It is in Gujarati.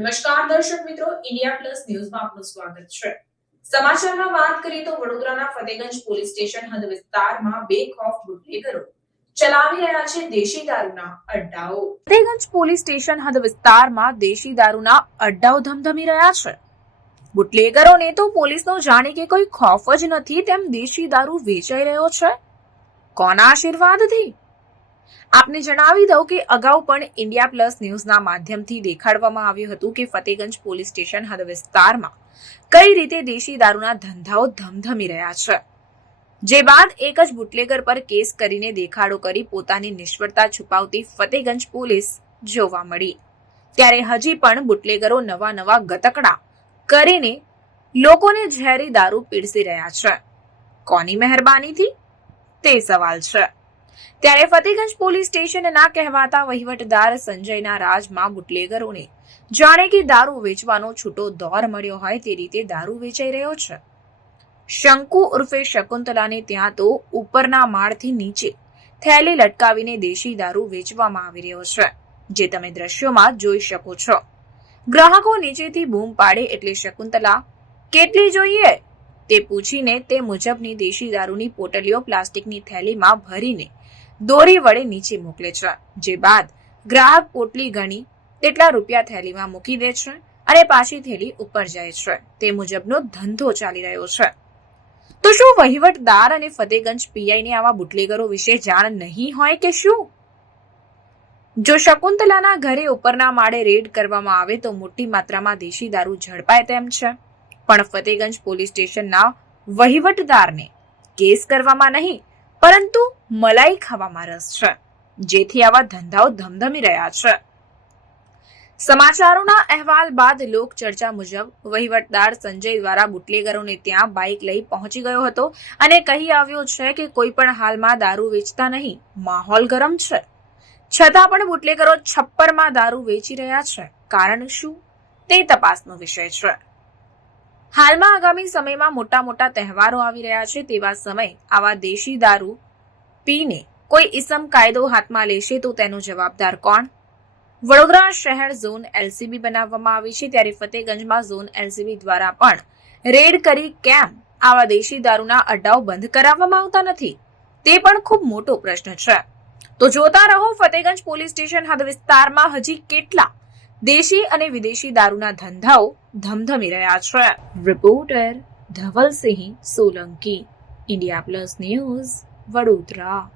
નમસ્કાર દર્શક મિત્રો, ઇન્ડિયા પ્લસ ન્યૂઝમાં આપનું સ્વાગત છે. સમાચારમાં વાત કરીએ તો વડોદરાના ફતેગંજ પોલીસ સ્ટેશન હદ વિસ્તારમાં બે ખોફ બુટલેગરો ચલાવી દેશી દારૂના અડ્ડાઓ. ધમધમી રહ્યા છે. બુટલેગરોને તો પોલીસનો જાણે કે કોઈ ખોફ જ નથી તેમ દેશી દારૂ વેચાઈ રહ્યો છે. કોના આશીર્વાદથી? આપને જણાવી દઉં કે અગાઉ પણ ઇન્ડિયા પ્લસ ન્યૂઝના માધ્યમથી દેખાડવામાં આવ્યું હતું કે ફતેગંજ પોલીસ સ્ટેશન હદ વિસ્તારમાં કઈ રીતે દેશી દારૂના ધંધાઓ ધમધમી રહ્યા છે. જે બાદ એક જ બુટલેગર પર કેસ કરીને દેખાડો કરી પોતાની નિષ્ફળતા છુપાવતી ફતેગંજ પોલીસ જોવા મળી. ત્યારે હજી પણ બુટલેગરો નવા નવા ગતકડા કરીને લોકોને ઝેરી દારૂ પીરસી રહ્યા છે. કોની મહેરબાનીથી? તે સવાલ છે. ત્યારે ફતેગંજ પોલીસ સ્ટેશનના કહેવાતા વહીવટદાર સંજયના રાજમાં બુટલેગરોને જાણે કે દારૂ વેચવાનો છૂટો દોર મળ્યો હોય તે રીતે દારૂ વેચાઈ રહ્યો છે. શંકુ ઉર્ફે શકુંતલાને ત્યાં તો ઉપરના માળથી નીચે થેલી લટકાવીને દેશી દારૂ વેચવામાં આવી રહ્યો છે, જે તમે દ્રશ્યોમાં જોઈ શકો છો. ગ્રાહકો નીચેથી બૂમ પાડે એટલે શકુંતલા, કેટલી જોઈએ? તે પૂછીને તે મુજબની દેશી દારૂની પોટલીઓ પ્લાસ્ટિકની થેલીમાં ભરીને દોરી વડે નીચે મોકલે છે, જે બાદ ગ્રાહક પોટલી ગણી તેટલા રૂપિયા થેલીમાં મૂકી દે છે અને પાછી થેલી ઉપર જાય છે. તે મુજબનો ધંધો ચાલી રહ્યો છે. તો શું વહીવટદાર અને ફતેગંજ પીઆઈને આવા બુટલેગરો વિશે જાણ નહીં હોય કે શું? જો શકુંતલાના ઘરે ઉપરના માળે રેડ કરવામાં આવે તો મોટી માત્રામાં દેશી દારૂ ઝડપાય તેમ છે. પણ ફતેગંજ પોલીસ સ્ટેશનના વહીવટદારને કેસ કરવામાં નહીં પરંતુ મલાઈ ખાવામાં રસ છે, જેથી આવા ધંધાઓ ધમધમી રહ્યા છે. સમાચારોના અહેવાલ બાદ લોક ચર્ચા મુજબ વહીવટદાર સંજય દ્વારા બુટલેગરોને ત્યાં બાઇક લઈ પહોંચી ગયો હતો અને કહી આવ્યો છે કે કોઈ પણ હાલમાં દારૂ વેચતા નહીં, માહોલ ગરમ છે. છતાં પણ બુટલેગરો છપ્પરમાં દારૂ વેચી રહ્યા છે, કારણ શું? તે તપાસનો વિષય છે. હાલમાં આગામી સમયમાં મોટા મોટા તહેવારો આવી રહ્યા છે તેવા સમય આવા દેશી દારૂ પીને કોઈ ઇસમ કાયદો હાથમાં લેશે તો તેનો જવાબદાર કોણ? વડોદરા શહેર ઝોન એલસીબી બનાવવામાં આવી છે ત્યારે ફતેગંજમાં ઝોન એલસીબી દ્વારા પણ રેડ કરી કેમ આવા દેશી દારૂના અડ્ડાઓ બંધ કરાવવામાં આવતા નથી? તે પણ ખૂબ મોટો પ્રશ્ન છે. તો જોતા રહો ફતેગંજ પોલીસ સ્ટેશન હદ વિસ્તારમાં હજી કેટલા દેશી અને વિદેશી દારૂના ધંધાઓ ધમધમી રહ્યા છે. Reporter Dhavalsinh Solanki, India plus news Vadodara.